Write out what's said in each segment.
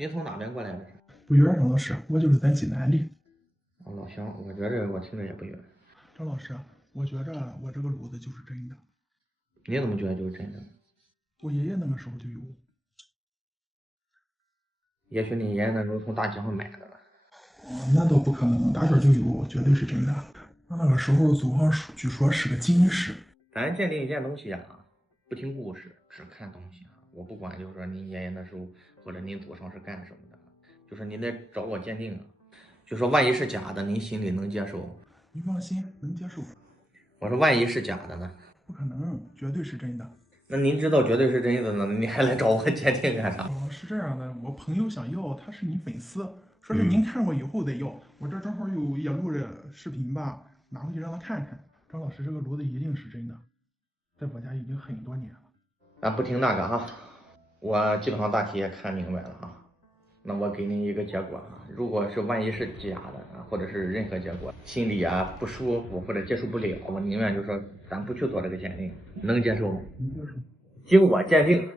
您从哪边过来的？不远，张老师，我就是咱济南的。老乡，我觉着我听着也不远。张老师，我觉着我这个炉子就是真的，你怎么觉得就是真的？我爷爷那个时候就有。也许你爷爷那时候从大街上买的了。那倒不可能，大圈就有，绝对是真的。那个时候祖上据说是个进士。咱鉴定一件东西啊，不听故事，只看东西啊。我不管，就是说您爷爷那时候或者您祖上是干什么的，就是您得找我鉴定啊。就说万一是假的，您心里能接受？你放心，能接受。我说万一是假的呢？不可能，绝对是真的。那您知道绝对是真的呢，你还来找我鉴定干啥？是这样的，我朋友想要，他是你粉丝，说是您看过以后再要。我这正好也录着视频吧，拿回去让他看看。张老师，这个炉子一定是真的，在我家已经很多年了。咱不听那个哈，我基本上大体也看明白了哈。那我给您一个结果啊，如果是万一是假的啊，或者是任何结果，心里啊不舒服或者接受不了，我宁愿就说咱不去做这个鉴定，能接受吗？能接受。经我鉴定，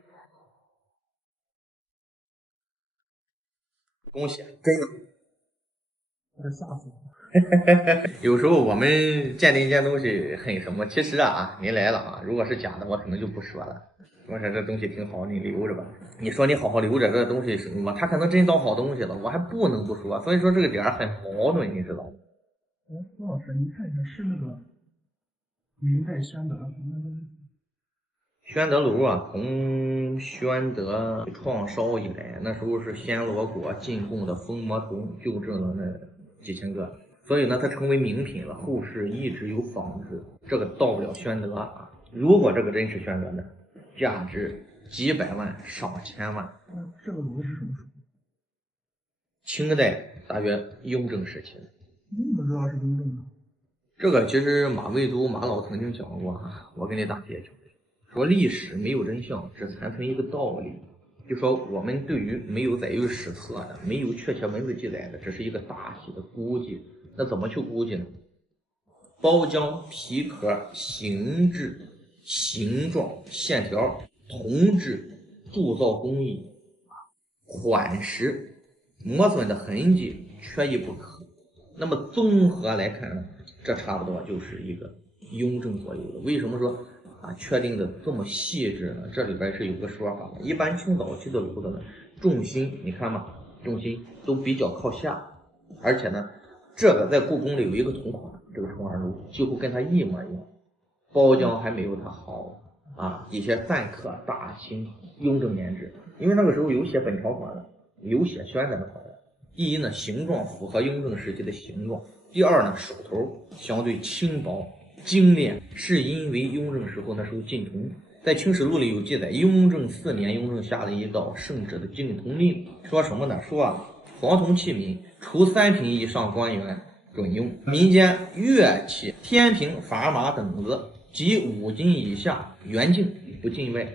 恭喜，真的。我这吓死我了。有时候我们鉴定一件东西很什么，其实啊，您来了啊，如果是假的，我可能就不说了。我说这东西挺好，你留着吧。你说你好好留着这东西是什么？他可能真当好东西了，我还不能不说。所以说这个点很矛盾，你知道吗？张老师，您看一下，是那个明代宣德宣德炉啊，从宣德创烧以来，那时候是暹罗国进贡的封魔铜，就挣了那几千个，所以呢，它成为名品了。后世一直有仿制，这个到不了宣德啊。如果这个真是宣德的，价值几百万、上千万。这个炉子是什么时候？清代大约雍正时期的。你怎么知道是雍正的？这个其实马未都马老曾经讲过啊，我给你大体也讲一下，说历史没有真相，只残存一个道理。就说我们对于没有载于史册的、没有确切文字记载的，只是一个大体的估计。那怎么去估计呢？包浆、皮壳、形制、形状、线条、铜制、铸造工艺、款式、磨损的痕迹，缺一不可。那么综合来看呢，这差不多就是一个雍正左右的。为什么说确定的这么细致呢？这里边是有个说法的。一般清早期的炉子呢，重心你看嘛，重心都比较靠下，而且呢，这个在故宫里有一个同款，这个重耳炉几乎跟它一模一样，包浆还没有它好啊。一些赞刻大清雍正年制，因为那个时候有写本朝款的，有写宣德的款的。第一呢，形状符合雍正时期的形状；第二呢，手头相对轻薄精炼，是因为雍正时候那时候禁铜。在《清史录》里有记载，雍正4年，雍正下了一道圣旨的禁铜令，说什么呢？说黄铜器皿除3品以上官员准用，民间乐器、天平、砝码等子及5斤以下原境不禁外，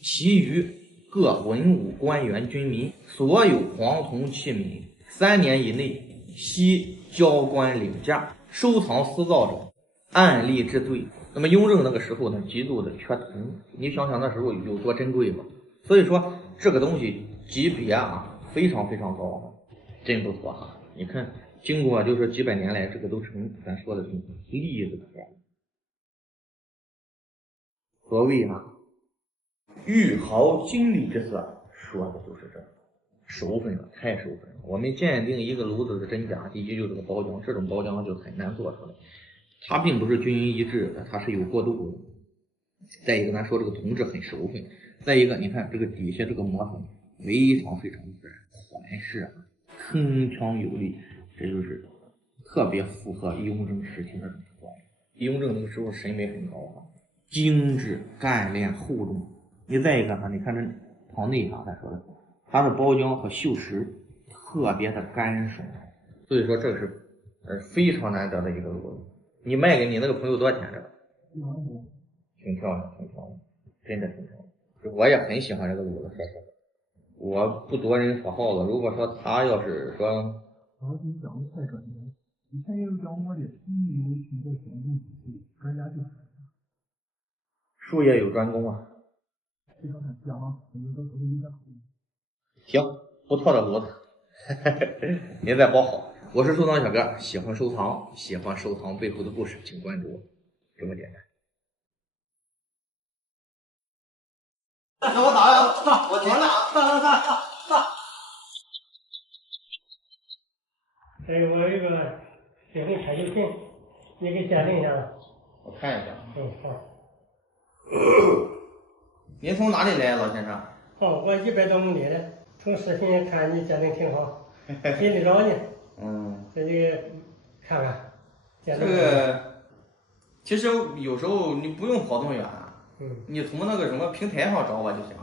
其余各文武官员军民所有黄铜器皿3年以内悉交官领价，收藏私造者按例治罪。那么雍正那个时候呢，极度的缺铜，你想想那时候有多珍贵吧？所以说这个东西级别非常非常高，真不错哈。你看，经过就是几百年来，这个都成咱说的例子了。所谓玉毫金粒之色，说的就是这熟分了，太熟分了。我们鉴定一个炉子的真假，第一就是个包浆，这种包浆就很难做出来，它并不是均匀一致的，它是有过渡的。再一个，咱说这个铜质很熟分。再一个，你看这个底下这个磨粉非常非常自然，款式铿锵有力，这就是特别符合雍正时期的这种状态。雍正那个时候审美很高精致干练厚重。你再一个你看这往内咱说的，它的包浆和锈蚀特别的干爽，所以说这是非常难得的一个炉子。你卖给你那个朋友多少钱？这个挺漂亮，挺漂亮，真的挺漂亮。我也很喜欢这个炉子，说实话，我不夺人所好了。如果说他要是说，老师，你讲的太专业了。以前也有讲过的，你有听过讲工专家就是术业有专攻啊。非常感谢啊，我们到时候一下。行，不错的骡子，您再包好。我是收藏小哥，喜欢收藏，喜欢收藏背后的故事，请关注我，这么简单。那我打呀，上，我停了，上。我有一个水红车油瓶，你给鉴定一下子。我看一下。好。您从哪里来，老先生？好，我100多公里的，从视频看你鉴定挺好，心里找呢。这个看看。这个其实有时候你不用跑这么远，你从那个什么平台上找我就行。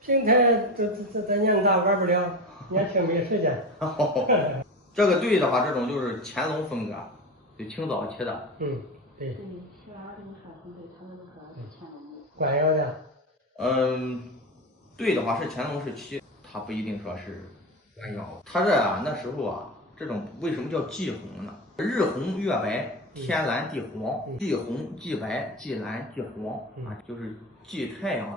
平台这年大玩不了，年轻没时间。这个对的话，这种就是乾隆风格，就清早期的。对。对，西安这个帅风对，他们都说是乾隆的。官窑的。对的话是乾隆时期，它不一定说是官窑。它这那时候这种为什么叫季红呢？日红月白，天蓝地黄，季红季白季蓝季黄就是季太阳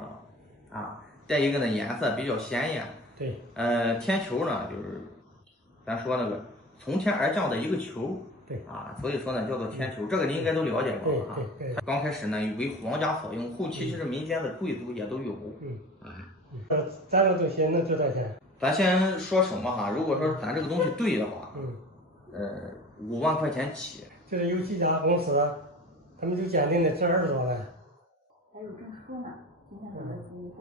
的再一个呢颜色比较鲜艳。对。天球呢就是咱说那个从天而降的一个球。对所以说呢叫做天球，这个你应该都了解过对。它刚开始呢为皇家所用，后期其实民间的贵族也都有。咱这个东西能值多少钱？咱先说什么如果说咱这个东西对的话，5万块钱起。就是有几家公司，他们就鉴定的值20多万。还有证书呢，今天我儿子一带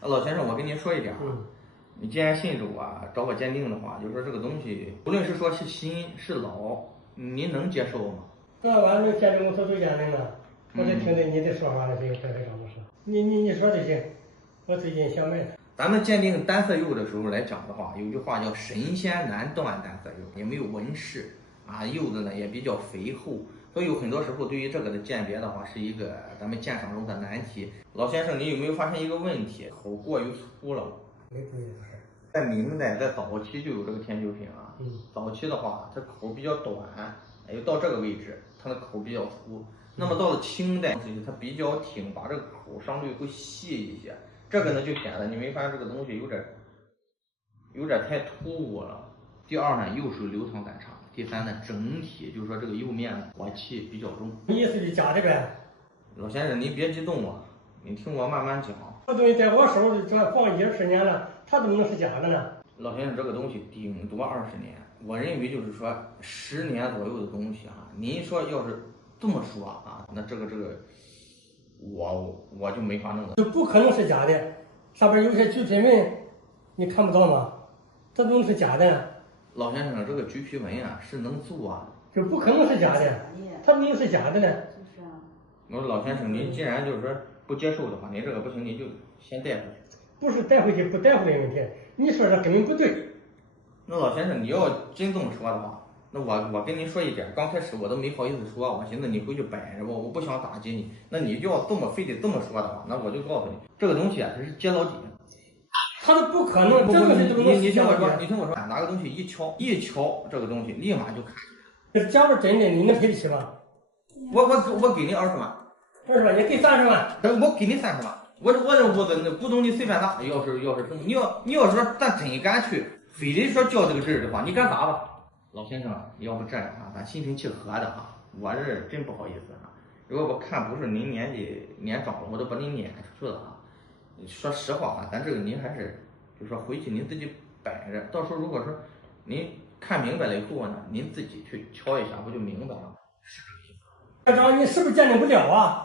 完老先生，我跟您说一点你既然信着我找我鉴定的话，就说这个东西，无论是说是新是老，您能接受吗？那完了，鉴定公司都鉴定了，我得听着你的说法了，这个这个不是？你说就行，我最近想买。咱们鉴定单色釉的时候来讲的话，有句话叫神仙难断单色釉，也没有纹饰釉子呢也比较肥厚，所以有很多时候对于这个的鉴别的话，是一个咱们鉴赏中的难题。老先生，你有没有发现一个问题？口过于粗了？没注意这事。在明代，在早期就有这个天球瓶早期的话，它口比较短，到这个位置，它的口比较粗。那么到了清代，它比较挺，把这个口相对会细一些。这个呢就显得你没发现这个东西有点太突兀了。第二呢，釉水流淌感差。第三呢，整体就是说这个釉面火气比较重。你意思是假的呗？老先生，您别激动你听我慢慢讲。这东西在我手里这放10年了，它怎么能是假的呢？老先生，这个东西顶多20年，我认为就是说10年左右的东西您说要是这么说那这个我就没法弄了。就不可能是假的，上边有些橘皮纹，你看不到吗？这怎么是假的呢？老先生，这个橘皮纹是能做就不可能是假的，它怎么能是假的呢？就是我说老先生，您既然就是说不接受的话，您这个不行，您就先带回去。不是带回去不带回去问题，你说这根本不对。那老先生，你要真这么说的话，那我跟您说一点，刚开始我都没好意思说，我寻思你回去摆着吧，我不想打击你。那你就要非得这么说的话，那我就告诉你，这个东西它是接老底。它是不可能，这个是你听我说，拿个东西一敲，这个东西立马就看出来。假如真的，你能赔得起吗？我给你20万。20万，你给30万。我给你30万。我这屋子那古董你随便拿，要是什么，你要说咱真敢去，非得说较这个事儿的话，你敢打吧？老先生，要不这样咱心平气和的我这真不好意思如果我看不是您年纪年长了，我都把您撵出去了说实话咱这个您还是就说回去您自己摆着，到时候如果说您看明白了以后呢，您自己去敲一下，不就明白了？院长，你是不是鉴定不了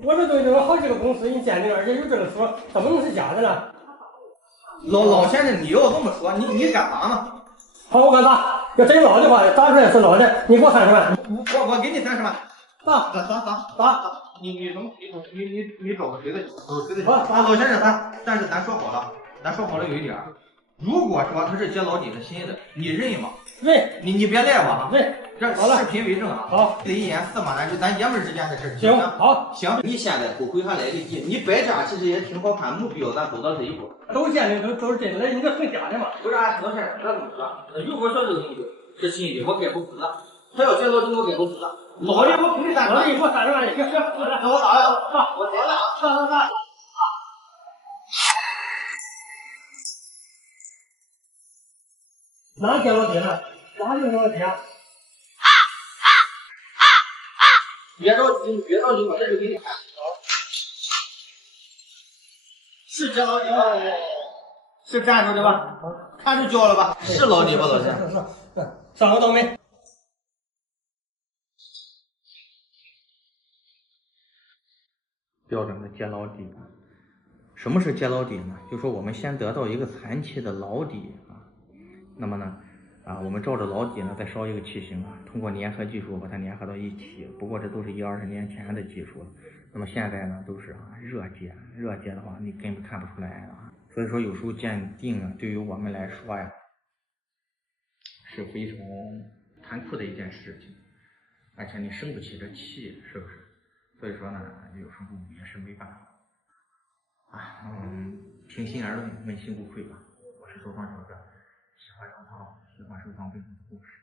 我这东西有好几个公司你鉴定，而且有证书，怎么能是假的呢？老先生，你要这么说，你敢打吗？好，我敢打。要真老的话，打出来是老的，你给我30万。我给你30万。打。你找个谁的？老先生，但是咱说好了有一点，如果说他是接老底的新的，你认吗？认。你别赖我认。这视频为证好，这一言驷马难追，咱爷们之间的事。行，好，行。你现在后悔还来得及，你摆这其实也挺好看，目标咱走到这一步。都鉴定都是真的，你这成假的嘛？不是老先生，咱这么说，如果说这个东西是新的，我该不死的。他要接老底，我该不死的。老的我给你30万，你给我30万，行，那我打了，我来了，上。哪见到底了？哪有什么天？别着急，别着急，我这就给你看。是这老底吗？是站着的吧？看着焦了吧？是老底吧，老师？是，上个倒霉。标准的接老底。什么是接老底呢？就说我们先得到一个残期的老底啊，那么呢，我们照着老底呢再烧一个器型啊，通过粘合技术把它粘合到一起。不过这都是10-20年前的技术了。那么现在呢都是热接，热接的话你根本看不出来啊。所以说有时候鉴定啊，对于我们来说呀，是非常残酷的一件事情，而且你生不起这气，是不是？所以说呢，有时候也是没办法。平心而论，问心无愧吧。我是周放小哥，喜欢收藏，喜欢收藏背后的故事。